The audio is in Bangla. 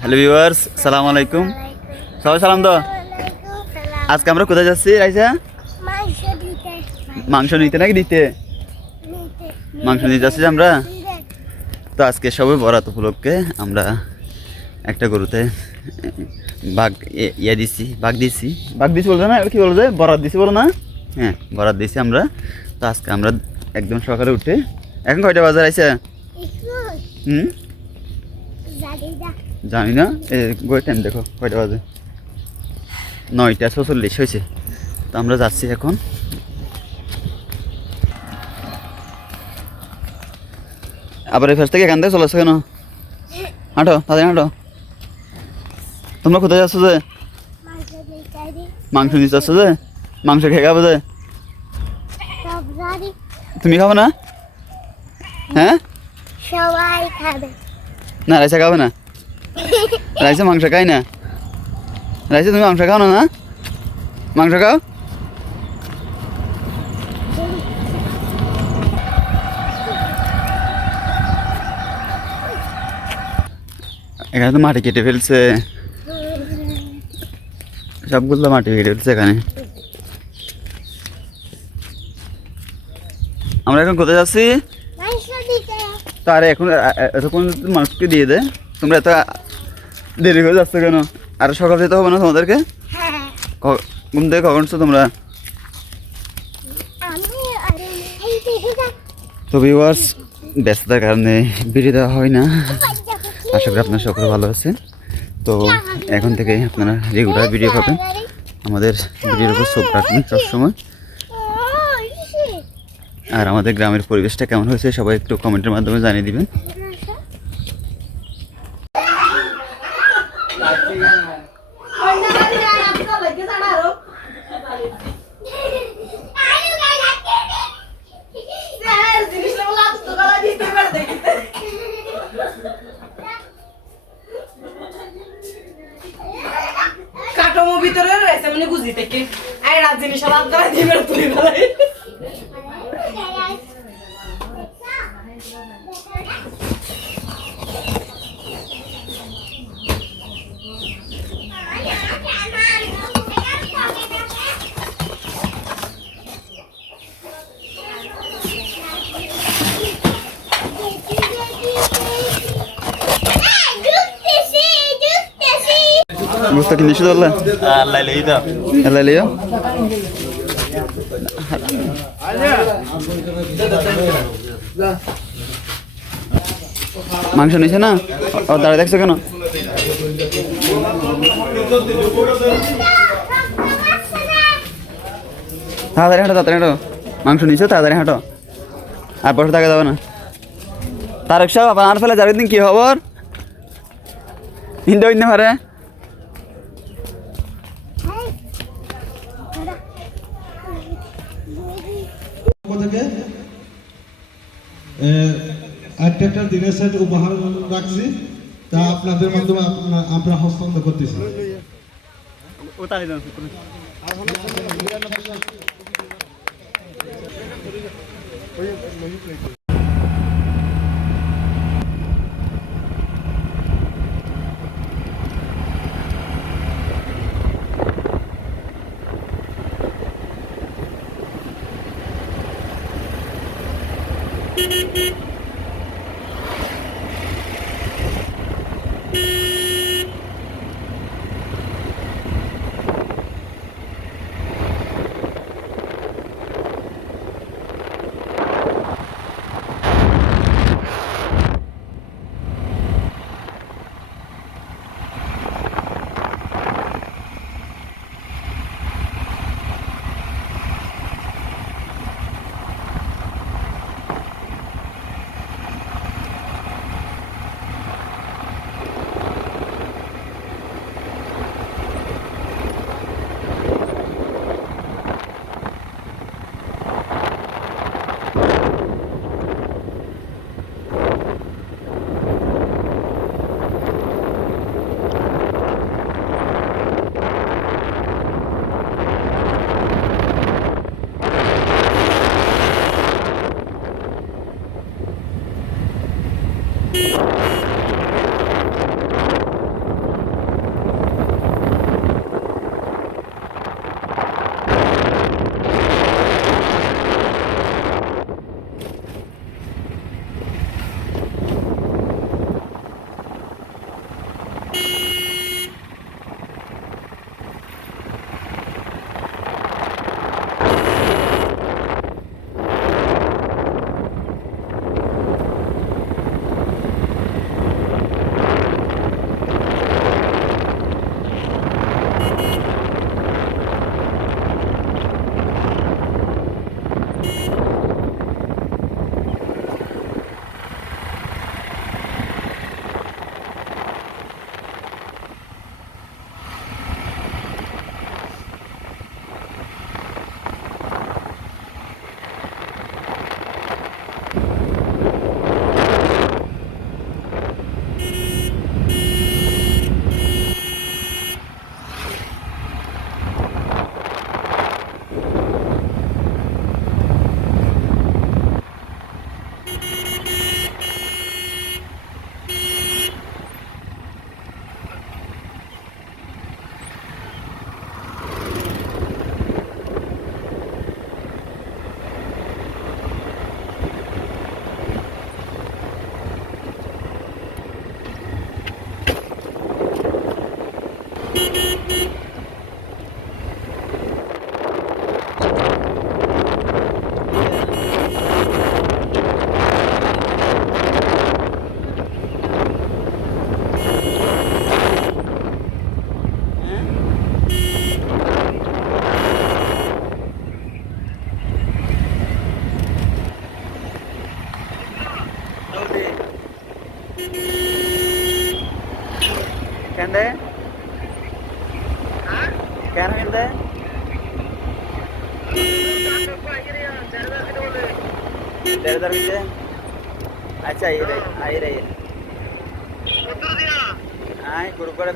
হ্যালো ভিউয়ার্স সালাম আলাইকুম সবাই সালাম তো আজকে আমরা কোথায় যাচ্ছি রাইসা মাংস নিতে নাকি দিতে মাংস নিতে যাচ্ছি আমরা তো আজকে সবে বরাত উপলক্ষে আমরা একটা গরুতে বাঘ ইয়ে- দিছি বাঘ দিছি। বাঘ দিছি বলবে না কি বলবে বরাত দিছি বলো না? হ্যাঁ বরাত দিছি আমরা। তো আজকে আমরা একদম সকালে উঠে এখন কয়টা বাজার আইসে হুম? জানি না। এই গই টাইম দেখো কয়টা বাজে? নয়টা ছচল্লিশ হয়েছে। তো আমরা যাচ্ছি এখন। আবার এই ফার্স্ট থেকে এখান থেকে চলে আসছো কেন? হাঁটো তাদের হাঁটো। তোমরা কোথায় যাচ্ছ যে? মাংস নিতে যাচ্ছ যে? মাংস খেয়ে খাব যে? তুমি খাব না? হ্যাঁ? সবাই খাবে। না রাইসা খাবে না? রাইসা মাংস খাই না। রাইসে তুমি মাংস খাও না না? মাংস খাও। এখানে তো মাটি কেটে ফেলছে। সবগুলো মাটি কেটে ফেলছে এখানে। আমরা এখন কোথায় যাচ্ছি? তার এখন এতক্ষণ মানুষকে দিয়ে দে। তোমরা এত দেরি হয়ে যাচ্ছে কেন? আর সকাল যেতে হবে না তোমাদেরকে? হ্যাঁ। ঘুম থেকে কখন তোমরা? তো ভিউয়ার্স ব্যস্ততার কারণে বেরিয়ে দেওয়া হয় না। আশা করি আপনার সকলে ভালো আছে তো এখন থেকে আপনারা রেগুলার ভিডিও পাবেন। আমাদের ভিডিওর উপর চোখ রাখবেন সবসময়। আর আমাদের গ্রামের পরিবেশটা কেমন হয়েছে সবাই একটু কমেন্টের মাধ্যমে জানিয়ে দিবেন। بتقولي غلط مستك ليش والله الله يليه الله ليه মাংস নিছে না? ও, দাঁড়িয়ে দেখছ কেন? তাড়াতাড়ি হাঁটো তাড়াতাড়ি হাঁটো। মাংস নিছো, তাড়াতাড়ি হাঁটো। আর বসে থাকা যাবে না। তারক সাহেব, আপনার ফেলে যাবেন কি খবর? হিন্দু হিন্দু পারে আপনাদেরকে আটটা একটা দিনের সেট উপহার রাখছি তা আপনাদের মাধ্যমে আমরা হস্তান্তর করতেছি। ওটা আচ্ছা আই রে আই রে আয় গ্রুপ করে